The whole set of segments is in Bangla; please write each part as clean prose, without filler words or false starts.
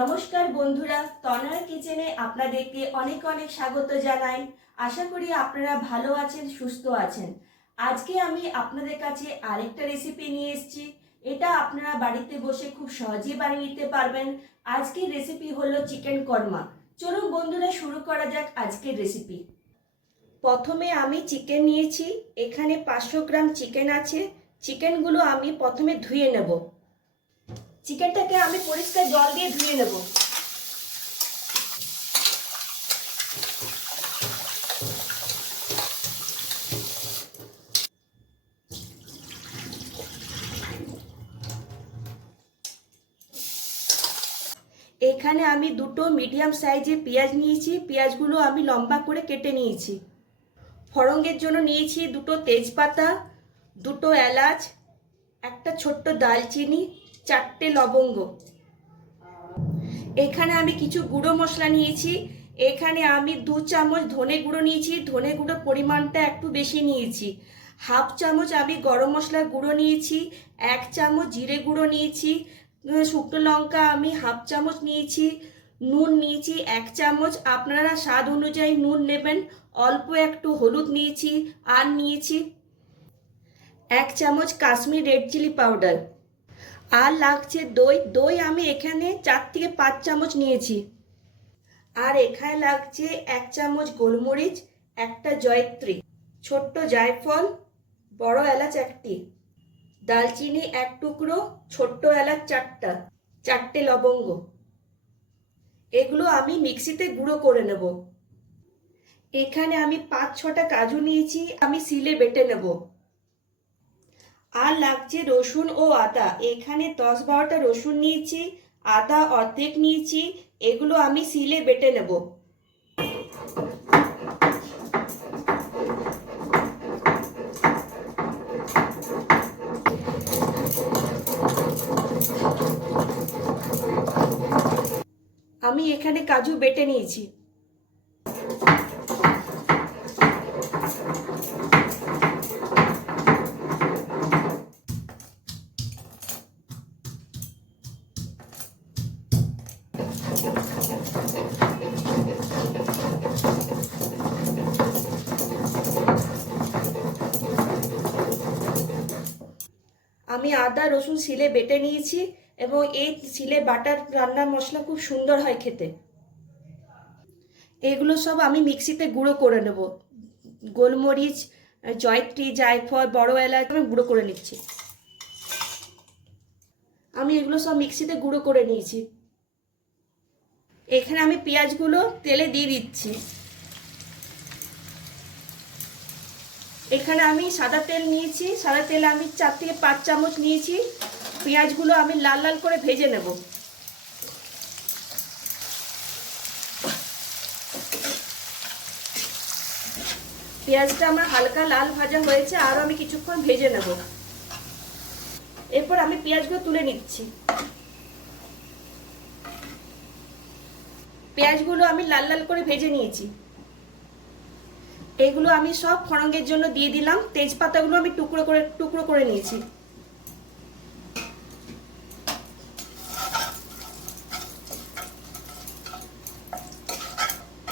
নমস্কার বন্ধুরা, তনয়ার কিচেনে আপনাদেরকে অনেক অনেক স্বাগত জানাই। আশা করি আপনারা ভালো আছেন, সুস্থ আছেন। আজকে আমি আপনাদের কাছে আরেকটা রেসিপি নিয়ে এসেছি। এটা আপনারা বাড়িতে বসে খুব সহজেই বানিয়ে নিতে পারবেন। আজকের রেসিপি হলো চিকেন কর্মা। চলুন বন্ধুরা, শুরু করা যাক আজকের রেসিপি। প্রথমে আমি চিকেন নিয়েছি। এখানে 500 গ্রাম চিকেন আছে। চিকেনগুলো আমি প্রথমে ধুয়ে নেব। চিকেনটাকে আমি পরিষ্কার জল দিয়ে ধুয়ে নেব। এখানে আমি দুটো মিডিয়াম সাইজের পেঁয়াজ নিয়েছি। পেঁয়াজগুলো আমি লম্বা করে কেটে নিয়েছি। ফোড়নের জন্য নিয়েছি দুটো তেজপাতা, দুটো এলাচ, একটা ছোট্ট দালচিনি, 4টে লবঙ্গ। এখানে আমি কিছু গুঁড়ো মশলা নিয়েছি। এখানে আমি 2 চামচ ধনে গুঁড়ো নিয়েছি। ধনে গুঁড়ো পরিমাণটা একটু বেশি নিয়েছি। হাফ চামচ আমি গরম মশলার গুঁড়ো নিয়েছি। 1 চামচ জিরে গুঁড়ো নিয়েছি। শুকনো লঙ্কা আমি হাফ চামচ নিয়েছি। নুন নিয়েছি 1 চামচ। আপনারা স্বাদ অনুযায়ী নুন নেবেন। অল্প একটু হলুদ নিয়েছি। আর নিয়েছি 1 চামচ কাশ্মীর রেড চিলি পাউডার। আর লাগছে দই। দই আমি এখানে 4 থেকে 5 চামচ নিয়েছি। আর এখানে লাগছে 1 চামচ গোলমরিচ, একটা জয়ত্রী, ছোট্ট জায়ফল, বড় এলাচ 1টি, দালচিনি 1 টুকরো, ছোট্ট এলাচ 4টা, 4টে লবঙ্গ। এগুলো আমি মিক্সিতে গুঁড়ো করে নেব। এখানে আমি 5-6টা কাজু নিয়েছি, আমি শিলে বেটে নেব। আর লাগছে রসুন ও আদা। এখানে 10-12টা রসুন নিয়েছি, আদা অর্ধেক নিয়েছি। এগুলো আমি শিলে বেটে নেব। আমি এখানে কাজু বেটে নিয়েছি। আমি আদা রসুন শিলে বেটে নিয়েছি এবং এই শিলে বাটার রান্নার মশলা খুব সুন্দর হয় খেতে। এগুলো সব আমি মিক্সিতে গুঁড়ো করে নেব। গোলমরিচ, জয়ত্রী, জায়ফল, বড় এলাচ আমি গুঁড়ো করে নিচ্ছি। আমি এগুলো সব মিক্সিতে গুঁড়ো করে নিয়েছি। এখানে আমি পেঁয়াজগুলো তেলে দিয়ে দিচ্ছি। এখানে আমি সাদা তেল নিয়েছি। সাদা তেল আমি 4 থেকে 5 চামচ নিয়েছি। পেঁয়াজগুলো আমি লাল লাল করে ভেজে নেব। পেঁয়াজটা আমার হালকা লাল ভাজা হয়েছে, আরও আমি কিছুক্ষণ ভেজে নেব। এরপর আমি পেঁয়াজগুলো তুলে নিচ্ছি। পেঁয়াজগুলো আমি লাল লাল করে ভেজে নিয়েছি। এগুলো আমি সব ফোড়নের জন্য দিয়ে দিলাম। তেজপাতাগুলো আমি টুকরো করে নিয়েছি।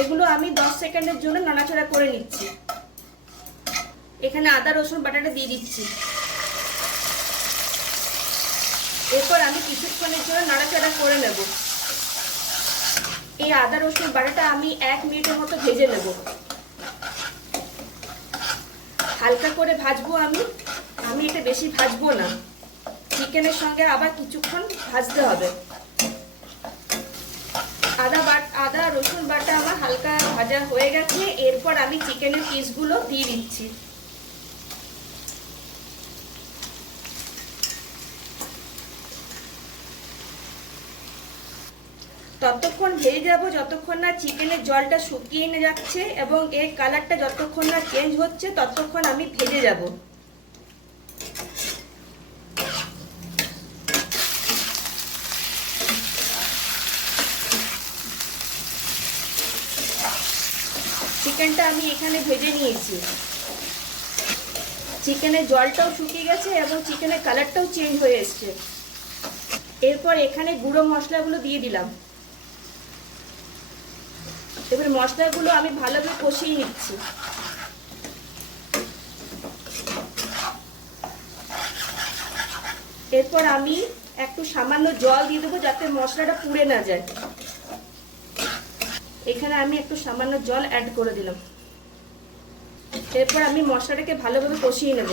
এগুলো আমি 10 সেকেন্ডের জন্য নাড়াচাড়া করে নিচ্ছি। এখানে আদা রসুন বাটাটা দিয়ে দিচ্ছি। এরপর আমি কিছুক্ষণের জন্য নাড়াচাড়া করে নেব। এই আদা রসুন বাটাটা আমি 1 মিনিটের মতো ভেজে নেব। হালকা করে ভাজবো আমি এটা বেশি ভাজবো না। চিকেনের সঙ্গে আবার কিছুক্ষণ ভাজতে হবে। আদা রসুন বাটা আমার হালকা ভাজা হয়ে গেছে। এরপর আমি চিকেনের পিসগুলো দিয়ে দিচ্ছি। ততক্ষণ ভেজে যাব যতক্ষণ না চিকেনের জলটা শুকিয়ে যাচ্ছে এবং এর কালারটা যতক্ষণ না চেঞ্জ হচ্ছে ততক্ষণ আমি ভেজে যাব। চিকেনটা আমি এখানে ভেজে নিয়েছি। চিকেনের জলটাও শুকিয়ে গেছে এবং চিকেনের কালারটাও চেঞ্জ হয়ে এসছে। এরপর এখানে গুঁড়ো মশলাগুলো দিয়ে দিলাম। এবার মশলাগুলো আমি ভালোভাবে কষিয়ে নিচ্ছি। এরপর আমি একটু সামান্য জল দিয়ে দেবো যাতে মশলাটা পুড়ে না যায়। এখানে আমি একটু সামান্য জল অ্যাড করে দিলাম। এরপর আমি মশলাটাকে ভালোভাবে কষিয়ে নেব।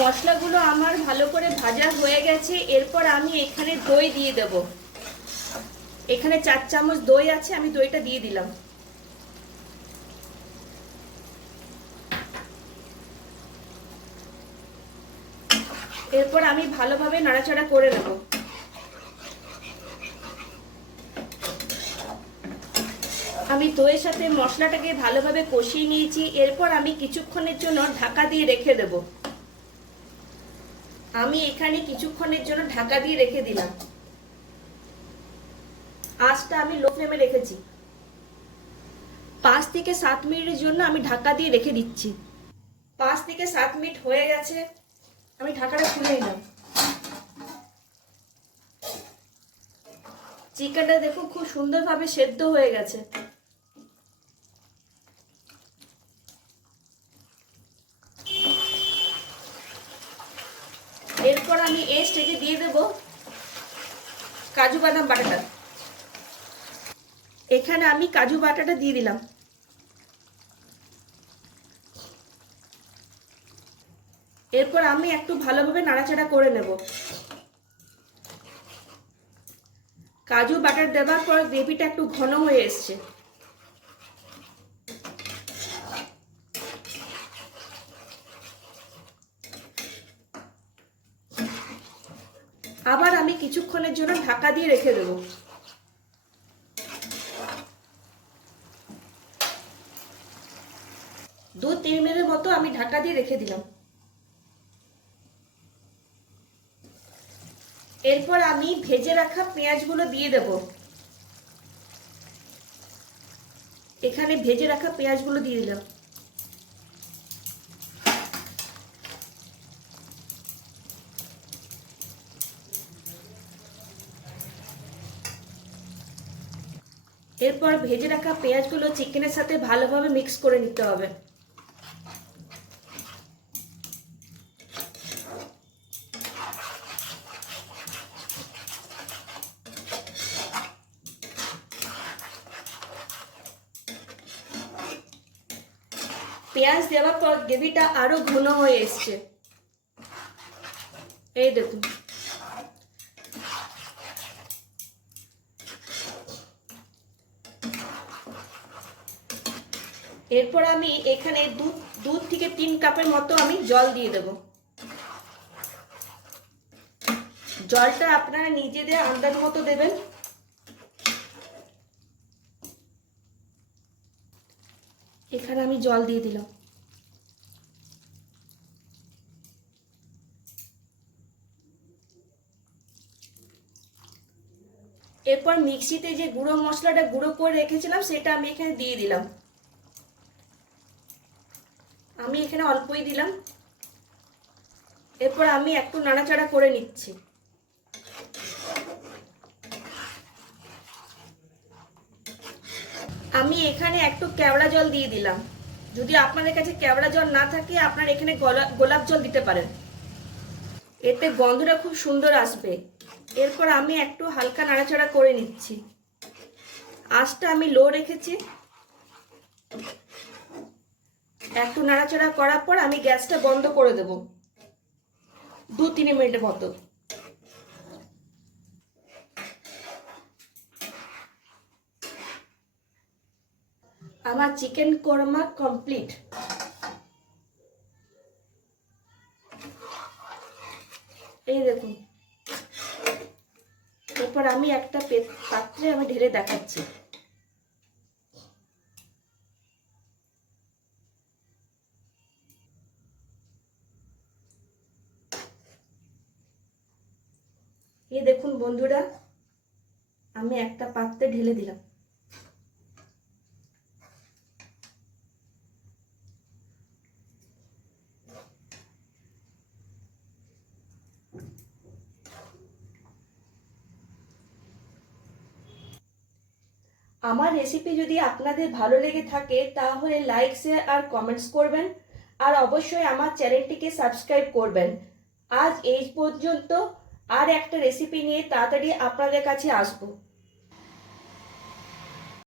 মশলাগুলো আমার ভালো করে ভাজা হয়ে গেছে। এরপর আমি এখানে দই দিয়ে দেব। এখানে 4 চামচ দই আছে, আমি দইটা দিয়ে দিলাম। এরপর আমি ভালোভাবে নাড়াচাড়া করে নেব। আমি দইয়ের সাথে মশলাটাকে ভালোভাবে কষিয়ে নিয়েছি। এরপর আমি কিছুক্ষণের জন্য ঢাকা দিয়ে রেখে দেব। আমি এখানে কিছুক্ষণের জন্য ঢাকা দিয়ে রেখে দিলাম। আঁচটা আমি লো ফ্লেমে রেখেছি। 5 থেকে 7 মিনিটের জন্য আমি ঢাকা দিয়ে রেখে দিচ্ছি। 5 থেকে 7 মিনিট হয়ে গেছে, আমি ঢাকাটা খুলে নিলাম। চিকেনটা দেখো খুব সুন্দরভাবে সেদ্ধ হয়ে গেছে। এরপর আমি এই স্টেজে দিয়ে দেব কাজু বাদাম বাটাটা। এখানে আমি কাজু বাটাটা দিয়ে দিলাম। এরপর আমি একটু ভালোভাবে নাড়াচাড়া করে নেব। কাজু বাটার দেওয়ার পর গ্রেভিটা একটু ঘন হয়ে এসছে। আবার আমি কিছুক্ষণের জন্য ঢাকা দিয়ে রেখে দেব। 2-3 মিনিটের মতো আমি ঢাকা দিয়ে রেখে দিলাম। এরপর আমি ভেজে রাখা পেঁয়াজগুলো দিয়ে দেব। এখানে ভেজে রাখা পেঁয়াজগুলো দিয়ে দিলাম। এরপর ভেজে রাখা পেঁয়াজগুলো চিকেনের সাথে ভালোভাবে মিক্স করে নিতে হবে। পেঁয়াজ দেওয়ার পর গ্রেভিটা আরো ঘন হয়ে এসছে। এই দেখুন, এরপর আমি এখানে দুধ থেকে 3 কাপের মতো আমি জল দিয়ে দেব। জলটা আপনারা নিজেদের আন্দাজ মতো দেবেন। এখানে আমি জল দিয়ে দিলাম। এরপর মিক্সিতে যে গুঁড়ো মশলাটা গুঁড়ো করে রেখেছিলাম সেটা আমি এখানে দিয়ে দিলাম। আমি এখানে অল্পই দিলাম। এরপর আমি একটু নাড়াচাড়া করে নিচ্ছি। আমি এখানে একটু কেওড়া জল দিয়ে দিলাম। যদি আপনাদের কাছে কেওড়া জল না থাকে আপনারা এখানে গোলাপ জল দিতে পারেন, এতে গন্ধটা খুব সুন্দর আসবে। এরপর আমি একটু হালকা নাড়াচাড়া করে নিচ্ছি। আঁচটা আমি লো রেখেছি। একটু নাড়াচাড়া করার পর আমি গ্যাসটা বন্ধ করে দেব 2-3 মিনিটের মতো। আমার চিকেন কোরমা কমপ্লিট। এই দেখুন, এরপর আমি একটা পাত্রে আমি ঢেলে দেখাচ্ছি। এই দেখুন বন্ধুরা, আমি একটা পাত্রে ঢেলে দিলাম। আমার রেসিপি যদি আপনাদের ভালো লেগে থাকে তাহলে লাইক শেয়ার আর কমেন্টস করবেন, আর অবশ্যই আমার চ্যানেলটিকে সাবস্ক্রাইব করবেন। আজ এই পর্যন্ত, আর একটা রেসিপি নিয়ে তাড়াতাড়ি আপনাদের কাছে আসবো।